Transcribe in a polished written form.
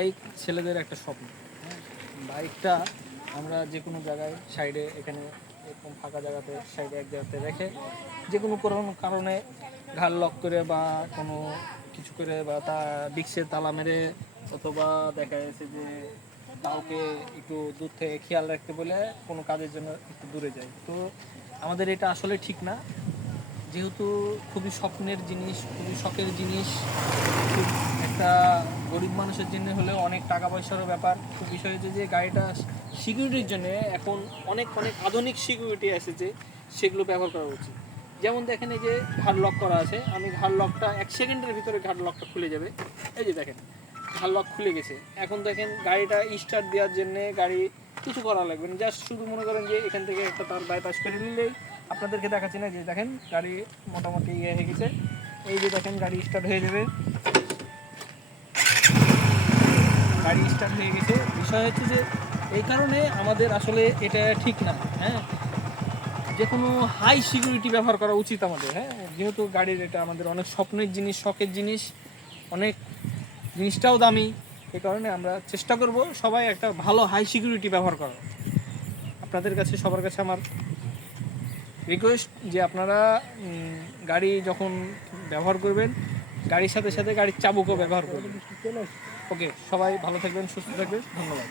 Bike ছেলেদের একটা স্বপ্ন। বাইকটা আমরা যে কোনো জায়গায় সাইডে, এখানে এরকম ফাঁকা জায়গাতে সাইডে এক জায়গাতে রেখে যে কোনো কারণে ঘাড় লক করে বা কোনো কিছু করে বা তা ডিক্সে তালা মেরে, অথবা দেখা যাচ্ছে যে কাউকে একটু দূর থেকে খেয়াল রাখতে বলে কোনো কাজের জন্য একটু দূরে যায়। তো আমাদের এটা আসলে ঠিক না, যেহেতু খুবই স্বপ্নের জিনিস, খুবই শখের জিনিস, খুব একটা গরিব মানুষের জন্য হলেও অনেক টাকা পয়সারও ব্যাপার। তো বিষয় হচ্ছে যে গাড়িটা সিকিউরিটির জন্য এখন অনেক অনেক আধুনিক সিকিউরিটি এসেছে, সেগুলো ব্যবহার করা উচিত। যেমন দেখেন এই যে ঘাড় লক করা আছে, আমি ঘাড় লকটা 1 সেকেন্ডের ভিতরে ঘাড় লকটা খুলে যাবে। এই যে দেখেন ঘাড় লক খুলে গেছে। এখন দেখেন গাড়িটা স্টার্ট দেওয়ার জন্যে গাড়ি কিছু করা লাগবে না, জাস্ট শুধু মনে করেন যে এখান থেকে একটা তার বাইপাস করে নিলেই, আপনাদেরকে দেখাচ্ছি না যে দেখেন গাড়ি মোটামুটি ইয়ে হয়ে গেছে। এই যে দেখেন গাড়ি স্টার্ট হয়ে যাবে, গাড়ি স্টার্ট হয়ে গেছে। বিষয় হচ্ছে যে এই কারণে আমাদের আসলে এটা ঠিক না। হ্যাঁ, যে কোনো হাই সিকিউরিটি ব্যবহার করা উচিত আমাদের। হ্যাঁ, যেহেতু গাড়ির এটা আমাদের অনেক স্বপ্নের জিনিস, শখের জিনিস, অনেক জিনিসটাও দামি, এই কারণে আমরা চেষ্টা করব সবাই একটা ভালো হাই সিকিউরিটি ব্যবহার করা। আপনাদের কাছে, সবার কাছে আমার রিকোয়েস্ট যে আপনারা গাড়ি যখন ব্যবহার করবেন, গাড়ির সাথে সাথে গাড়ির চাবুকও ব্যবহার করবেন। ওকে, সবাই ভালো থাকবেন, সুস্থ থাকবেন, ধন্যবাদ।